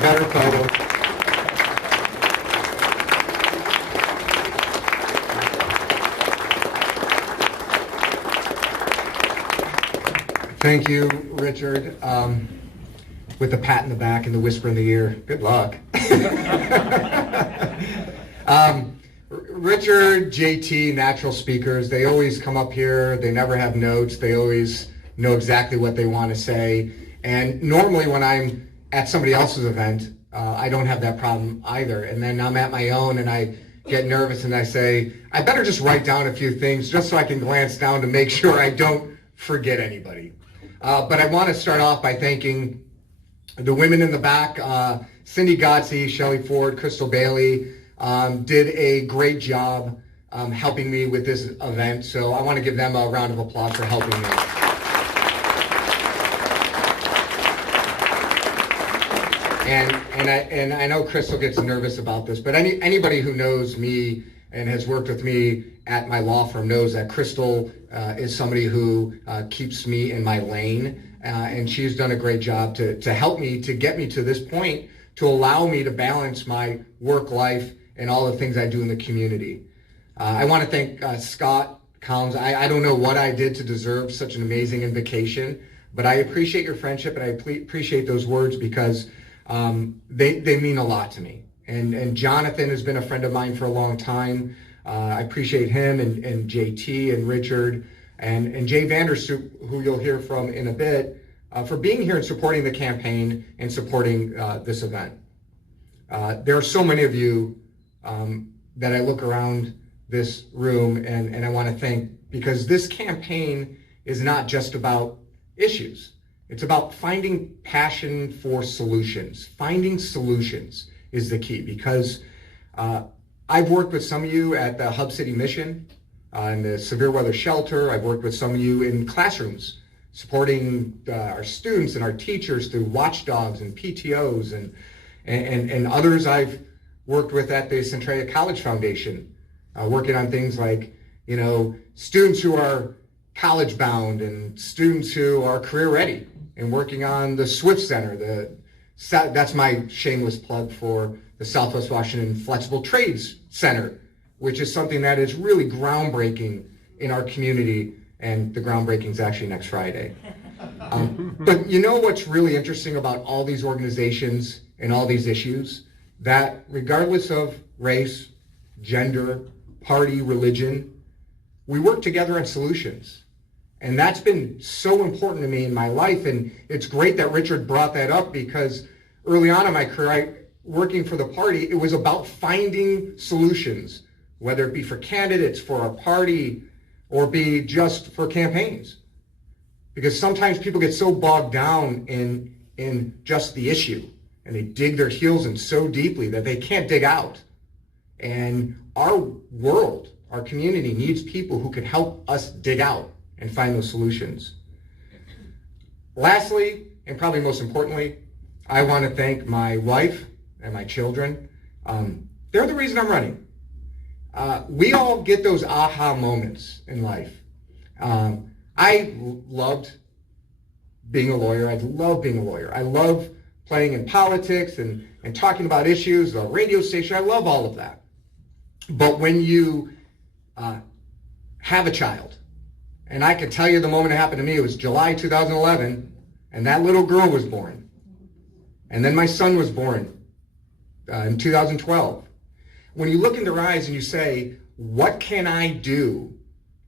better photo. Thank you, Richard. With the pat in the back and the whisper in the ear, good luck. Richard, JT, natural speakers, they always come up here, they never have notes, they always know exactly what they want to say. And normally when I'm at somebody else's event, I don't have that problem either. And then I'm at my own and I get nervous and I say, I better just write down a few things just so I can glance down to make sure I don't forget anybody. But I want to start off by thanking the women in the back, Cindy Gotzi, Shelley Ford, Crystal Bailey, did a great job helping me with this event. So I want to give them a round of applause for helping me. And I know Crystal gets nervous about this, but anybody who knows me and has worked with me at my law firm knows that Crystal is somebody who keeps me in my lane. And she's done a great job to help me, to get me to this point, to allow me to balance my work life and all the things I do in the community. I want to thank Scott Collins. I don't know what I did to deserve such an amazing invocation, but I appreciate your friendship and I appreciate those words because they mean a lot to me. And Jonathan has been a friend of mine for a long time. I appreciate him and JT and Richard and Jay Vanderstoop, who you'll hear from in a bit, for being here and supporting the campaign and supporting this event. There are so many of you that I look around this room and I want to thank, because this campaign is not just about issues. It's about finding passion for solutions. Finding solutions is the key, because I've worked with some of you at the Hub City Mission, in the severe weather shelter. I've worked with some of you in classrooms, supporting our students and our teachers through watchdogs and PTOs, and others I've worked with at the Centralia College Foundation, working on things like, students who are college bound and students who are career ready, and working on the Swift Center. That's my shameless plug for the Southwest Washington Flexible Trades Center, which is something that is really groundbreaking in our community, and the groundbreaking is actually next Friday. But you know what's really interesting about all these organizations and all these issues? That regardless of race, gender, party, religion, we work together on solutions. And that's been so important to me in my life, and it's great that Richard brought that up, because early on in my career, working for the party, it was about finding solutions, whether it be for candidates, for our party, or be just for campaigns. Because sometimes people get so bogged down in just the issue, and they dig their heels in so deeply that they can't dig out. And our world, our community needs people who can help us dig out and find those solutions. Lastly, and probably most importantly, I want to thank my wife and my children. They're the reason I'm running. We all get those aha moments in life. I loved being a lawyer. I love being a lawyer. I love playing in politics and talking about issues, the radio station. I love all of that. But when you have a child, and I can tell you the moment it happened to me, it was July 2011, and that little girl was born. And then my son was born in 2012. When you look in their eyes and you say, what can I do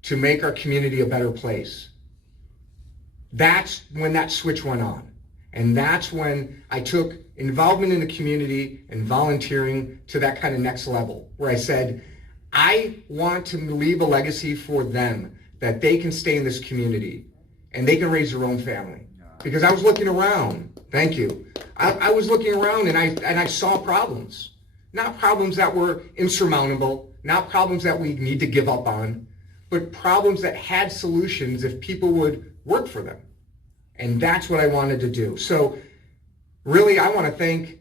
to make our community a better place? That's when that switch went on. And that's when I took involvement in the community and volunteering to that kind of next level, where I said, I want to leave a legacy for them, that they can stay in this community and they can raise their own family. Because I was looking around, thank you. I was looking around and I saw problems. Not problems that were insurmountable, not problems that we need to give up on, but problems that had solutions if people would work for them. And that's what I wanted to do. So really, I want to thank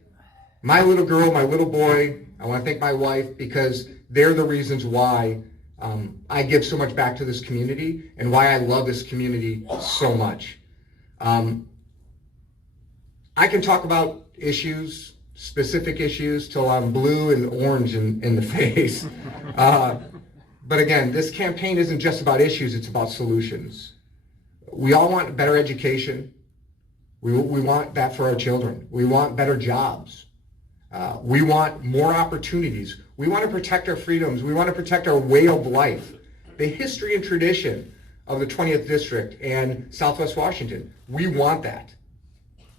my little girl, my little boy. I want to thank my wife, because they're the reasons why I give so much back to this community and why I love this community so much. I can talk about issues specific issues till I'm blue and orange in the face. But again, this campaign isn't just about issues, it's about solutions. We all want better education. We want that for our children. We want better jobs. We want more opportunities. We want to protect our freedoms. We want to protect our way of life. The history and tradition of the 20th District and Southwest Washington. We want that,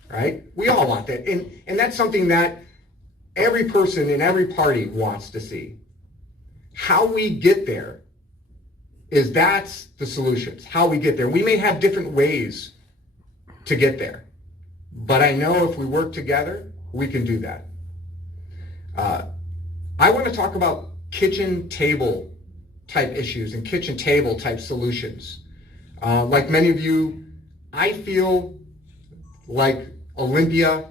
right? We all want that. And that's something that every person in every party wants to see. How we get there that's the solutions, how we get there. We may have different ways to get there, but I know if we work together, we can do that. I want to talk about kitchen table type issues and kitchen table type solutions. Like many of you, I feel like Olympia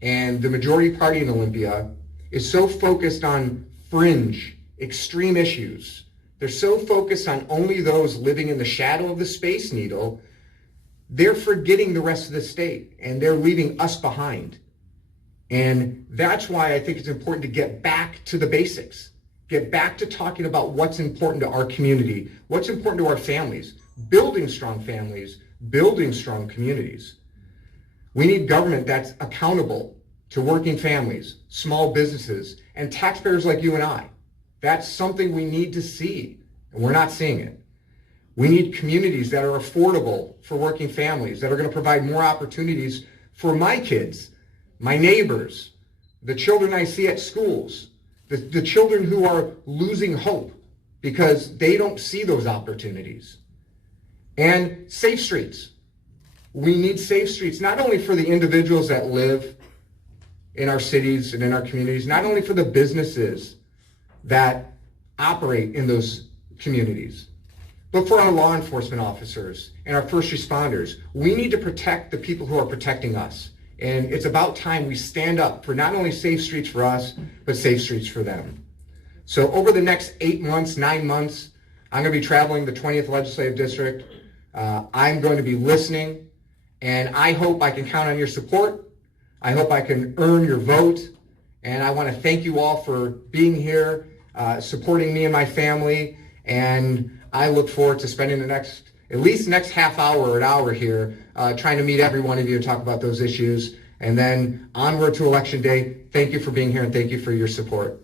and the majority party in Olympia is so focused on fringe, extreme issues. They're so focused on only those living in the shadow of the Space Needle, they're forgetting the rest of the state and they're leaving us behind. And that's why I think it's important to get back to the basics, get back to talking about what's important to our community, what's important to our families, building strong families, building strong communities. We need government that's accountable to working families, small businesses, and taxpayers like you and I. That's something we need to see, and we're not seeing it. We need communities that are affordable for working families, that are going to provide more opportunities for my kids, my neighbors, the children I see at schools, the children who are losing hope because they don't see those opportunities. And safe streets. We need safe streets, not only for the individuals that live in our cities and in our communities, not only for the businesses that operate in those communities, but for our law enforcement officers and our first responders. We need to protect the people who are protecting us. And it's about time we stand up for not only safe streets for us, but safe streets for them. So over the next 8 months, 9 months, I'm going to be traveling the 20th Legislative District. I'm going to be listening, and I hope I can count on your support. I hope I can earn your vote. And I want to thank you all for being here, supporting me and my family. And I look forward to spending at least next half hour or an hour here trying to meet every one of you and talk about those issues. And then onward to Election Day. Thank you for being here and thank you for your support.